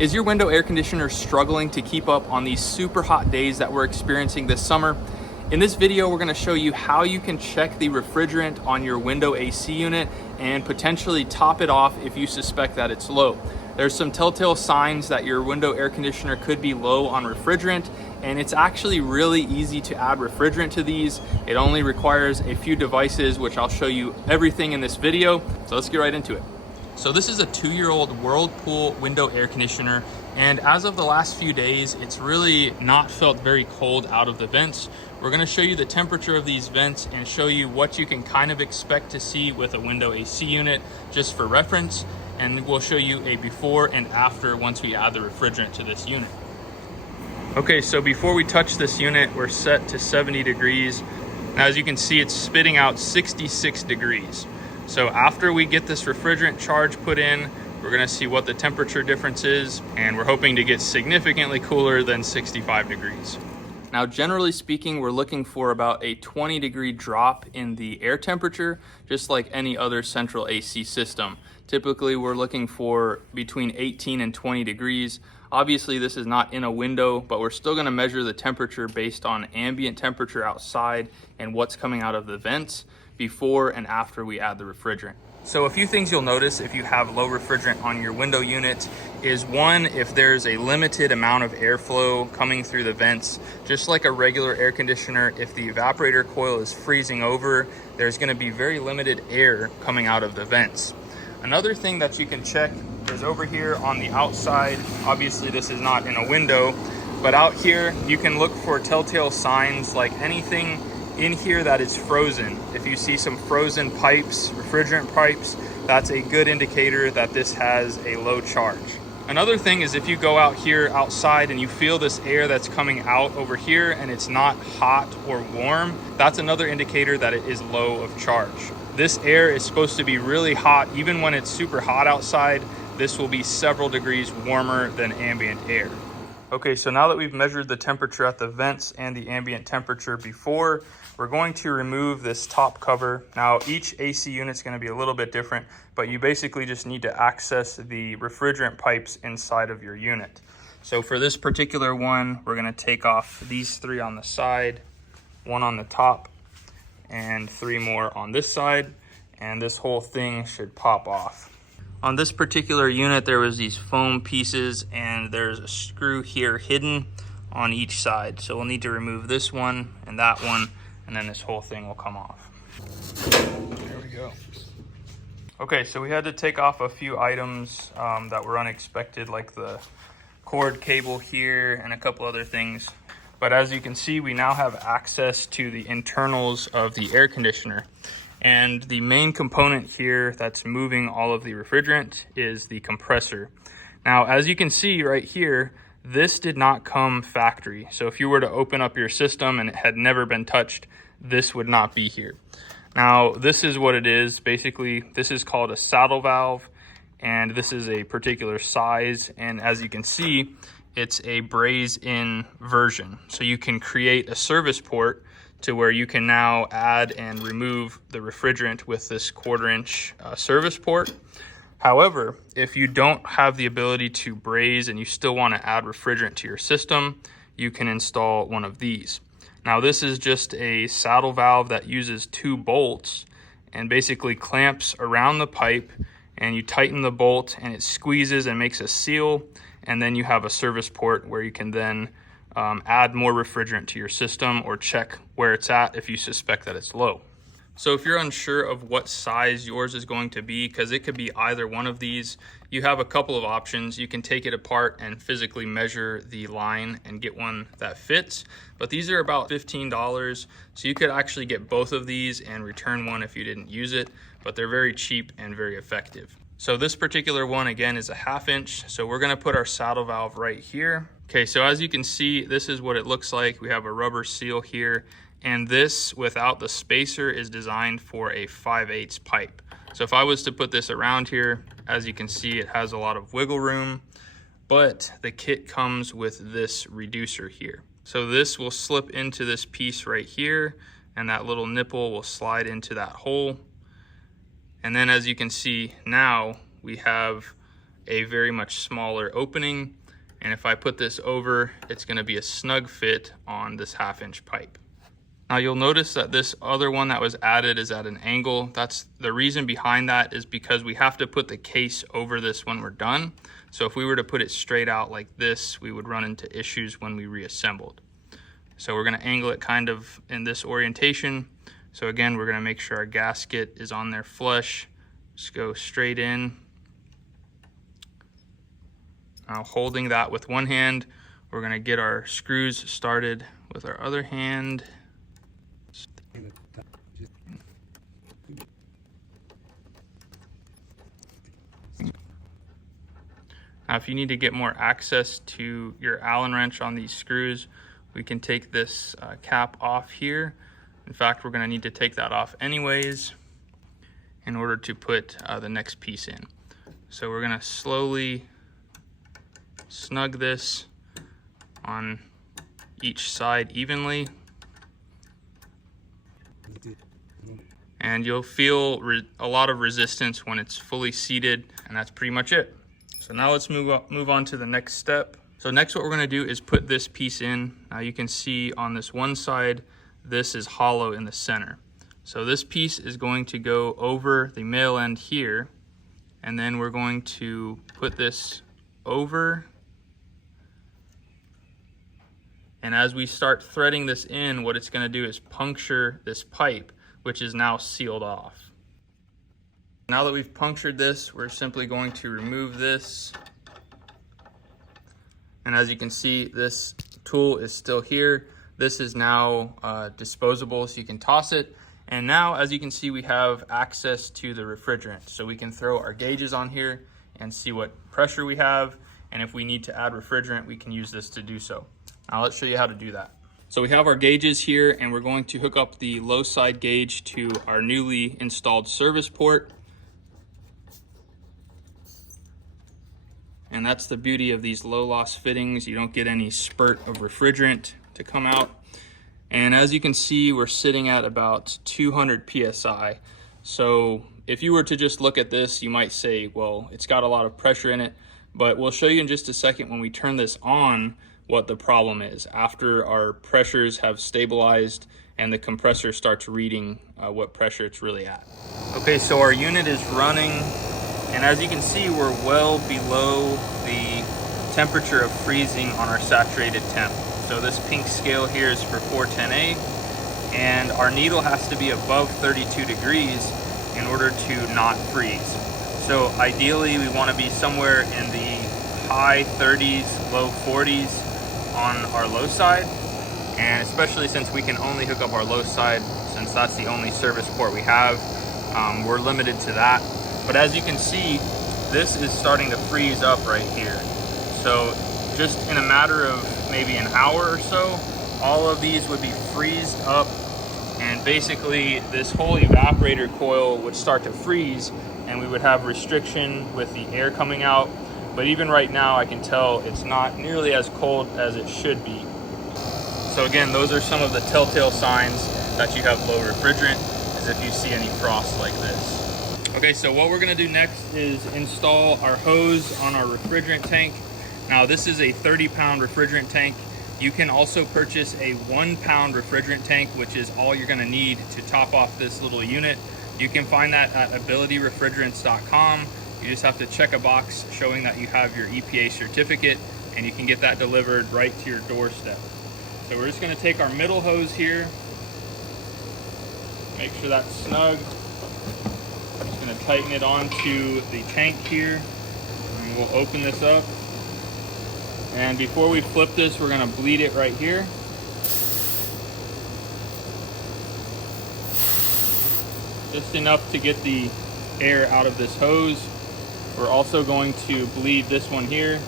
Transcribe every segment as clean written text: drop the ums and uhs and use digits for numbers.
Is your window air conditioner struggling to keep up on these super hot days that we're experiencing this summer? In this video, we're going to show you how you can check the refrigerant on your window AC unit and potentially top it off if you suspect that it's low. There's some telltale signs that your window air conditioner could be low on refrigerant, and it's actually really easy to add refrigerant to these. It only requires a few devices, which I'll show you everything in this video. So let's get right into it. So this is a 2-year-old Whirlpool window air conditioner, and as of the last few days, it's really not felt very cold out of the vents. We're going to show you the temperature of these vents and show you what you can kind of expect to see with a window AC unit just for reference, and we'll show you a before and after once we add the refrigerant to this unit. Okay, so before we touch this unit, we're set to 70 degrees. Now, as you can see, it's spitting out 66 degrees. So after we get this refrigerant charge put in, we're gonna see what the temperature difference is, and we're hoping to get significantly cooler than 65 degrees. Now, generally speaking, we're looking for about a 20-degree drop in the air temperature, just like any other central AC system. Typically, we're looking for between 18 and 20 degrees. Obviously, this is not in a window, but we're still gonna measure the temperature based on ambient temperature outside and what's coming out of the vents before and after we add the refrigerant. So a few things you'll notice if you have low refrigerant on your window unit is, one, if there's a limited amount of airflow coming through the vents. Just like a regular air conditioner, if the evaporator coil is freezing over, there's going to be very limited air coming out of the vents. Another thing that you can check is over here on the outside. Obviously this is not in a window, but out here you can look for telltale signs like anything in here that is frozen. If you see some frozen pipes, refrigerant pipes, that's a good indicator that this has a low charge. Another thing is if you go out here outside and you feel this air that's coming out over here and it's not hot or warm, that's another indicator that it is low of charge. This air is supposed to be really hot. Even when it's super hot outside, this will be several degrees warmer than ambient air. Okay, so now that we've measured the temperature at the vents and the ambient temperature before, we're going to remove this top cover. Now, each AC unit is going to be a little bit different, but you basically just need to access the refrigerant pipes inside of your unit. So for this particular one, we're going to take off these 3 on the side, 1 on the top, and 3 more on this side, and this whole thing should pop off. On this particular unit, there was these foam pieces, and there's a screw here hidden on each side. So we'll need to remove this one and that one, and then this whole thing will come off. There we go. Okay, so we had to take off a few items that were unexpected, like the cord cable here and a couple other things. But as you can see, we now have access to the internals of the air conditioner. And the main component here that's moving all of the refrigerant is the compressor. Now, as you can see right here, this did not come factory. So if you were to open up your system and it had never been touched, this would not be here. Now, this is what it is. Basically, this is called a saddle valve, and this is a particular size. And as you can see, it's a braze-in version. So you can create a service port to where you can now add and remove the refrigerant with this 1/4-inch service port. However, if you don't have the ability to braze and you still want to add refrigerant to your system, you can install one of these. Now, this is just a saddle valve that uses 2 bolts and basically clamps around the pipe, and you tighten the bolt and it squeezes and makes a seal, and then you have a service port where you can then add more refrigerant to your system or check where it's at if you suspect that it's low. So if you're unsure of what size yours is going to be, because it could be either one of these, you have a couple of options. You can take it apart and physically measure the line and get one that fits, but these are about $15, so you could actually get both of these and return one if you didn't use it, but they're very cheap and very effective. So this particular one, again, is a 1/2 inch. So we're gonna put our saddle valve right here. Okay, so as you can see, this is what it looks like. We have a rubber seal here, and this, without the spacer, is designed for a 5/8 pipe. So if I was to put this around here, as you can see, it has a lot of wiggle room, but the kit comes with this reducer here. So this will slip into this piece right here, and that little nipple will slide into that hole. And then as you can see now, we have a very much smaller opening. And if I put this over, it's gonna be a snug fit on this 1/2-inch pipe. Now you'll notice that this other one that was added is at an angle. That's the reason behind that is because we have to put the case over this when we're done. So if we were to put it straight out like this, we would run into issues when we reassembled. So we're gonna angle it kind of in this orientation. So again, we're gonna make sure our gasket is on there flush. Just go straight in. Now holding that with one hand, we're gonna get our screws started with our other hand. Now, if you need to get more access to your Allen wrench on these screws, we can take this cap off here. In fact, we're gonna need to take that off anyways in order to put the next piece in. So we're gonna slowly snug this on each side evenly. And you'll feel a lot of resistance when it's fully seated, and that's pretty much it. So now let's move on to the next step. So next what we're gonna do is put this piece in. Now you can see on this one side, this is hollow in the center. So this piece is going to go over the male end here, and then we're going to put this over. And as we start threading this in, what it's gonna do is puncture this pipe, which is now sealed off. Now that we've punctured this, we're simply going to remove this. And as you can see, this tool is still here. This is now disposable, so you can toss it. And now, as you can see, we have access to the refrigerant. So we can throw our gauges on here and see what pressure we have. And if we need to add refrigerant, we can use this to do so. Now let's show you how to do that. So we have our gauges here, and we're going to hook up the low side gauge to our newly installed service port. And that's the beauty of these low loss fittings. You don't get any spurt of refrigerant to come out. And as you can see, we're sitting at about 200 PSI. So if you were to just look at this, you might say, well, it's got a lot of pressure in it, but we'll show you in just a second when we turn this on what the problem is after our pressures have stabilized and the compressor starts reading what pressure it's really at. Okay, so our unit is running, and as you can see, we're well below the temperature of freezing on our saturated temp. So this pink scale here is for 410A, and our needle has to be above 32 degrees in order to not freeze. So ideally, we want to be somewhere in the high 30s, low 40s on our low side, and especially since we can only hook up our low side, since that's the only service port we have, we're limited to that. But as you can see, this is starting to freeze up right here. So just in a matter of maybe an hour or so, all of these would be freezed up, and basically this whole evaporator coil would start to freeze, and we would have restriction with the air coming out. But even right now, I can tell it's not nearly as cold as it should be. So again, those are some of the telltale signs that you have low refrigerant, is if you see any frost like this. Okay, so what we're gonna do next is install our hose on our refrigerant tank. Now this is a 30-pound refrigerant tank. You can also purchase a 1-pound refrigerant tank, which is all you're gonna need to top off this little unit. You can find that at abilityrefrigerants.com. You just have to check a box showing that you have your EPA certificate, and you can get that delivered right to your doorstep. So we're just gonna take our middle hose here, make sure that's snug. I'm just gonna tighten it onto the tank here, and we'll open this up. And before we flip this, we're gonna bleed it right here. Just enough to get the air out of this hose. We're also going to bleed this one here.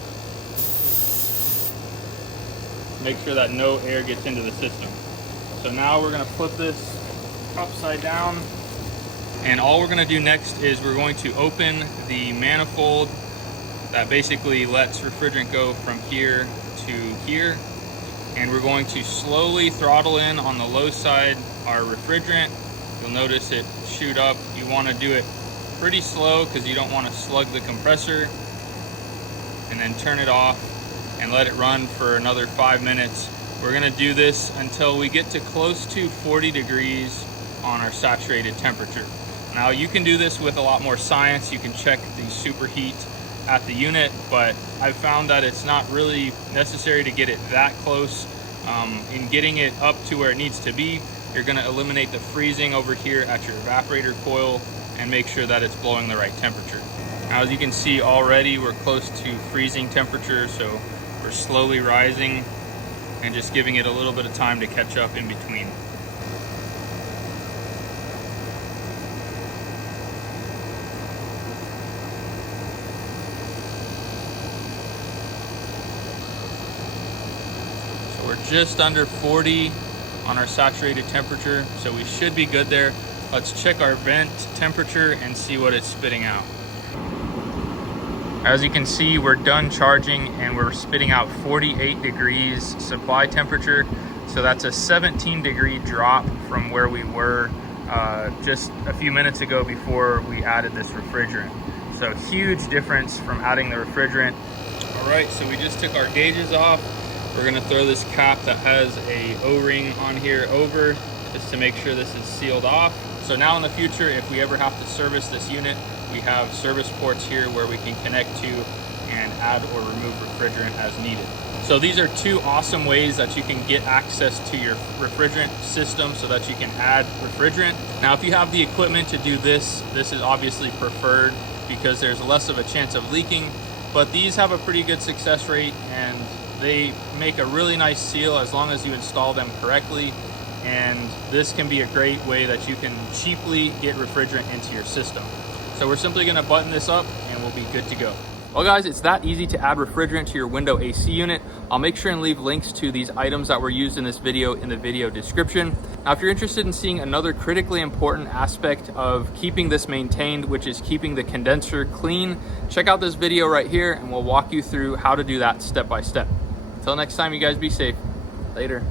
Make sure that no air gets into the system. So now we're gonna flip this upside down. And all we're gonna do next is we're going to open the manifold that basically lets refrigerant go from here to here. And we're going to slowly throttle in on the low side our refrigerant. You'll notice it shoot up. You wanna do it pretty slow because you don't want to slug the compressor. and then turn it off and let it run for another 5 minutes. We're gonna do this until we get to close to 40 degrees on our saturated temperature. Now you can do this with a lot more science. You can check the superheat at the unit, but I've found that it's not really necessary to get it that close. In getting it up to where it needs to be, you're gonna eliminate the freezing over here at your evaporator coil and make sure that it's blowing the right temperature. Now, as you can see already, we're close to freezing temperature, so we're slowly rising and just giving it a little bit of time to catch up in between. So we're just under 40 on our saturated temperature, so we should be good there. Let's check our vent temperature and see what it's spitting out. As you can see, we're done charging and we're spitting out 48 degrees supply temperature. So that's a 17-degree drop from where we were just a few minutes ago before we added this refrigerant. So huge difference from adding the refrigerant. All right, so we just took our gauges off. We're gonna throw this cap that has a O-ring on here over, just to make sure this is sealed off. So now in the future, if we ever have to service this unit, we have service ports here where we can connect to and add or remove refrigerant as needed. So these are two awesome ways that you can get access to your refrigerant system so that you can add refrigerant. Now, if you have the equipment to do this, this is obviously preferred because there's less of a chance of leaking, but these have a pretty good success rate and they make a really nice seal as long as you install them correctly. And this can be a great way that you can cheaply get refrigerant into your system. So we're simply gonna button this up and we'll be good to go. Well guys, it's that easy to add refrigerant to your window AC unit. I'll make sure and leave links to these items that were used in this video in the video description. Now, if you're interested in seeing another critically important aspect of keeping this maintained, which is keeping the condenser clean, check out this video right here and we'll walk you through how to do that step by step. Until next time, you guys be safe. Later.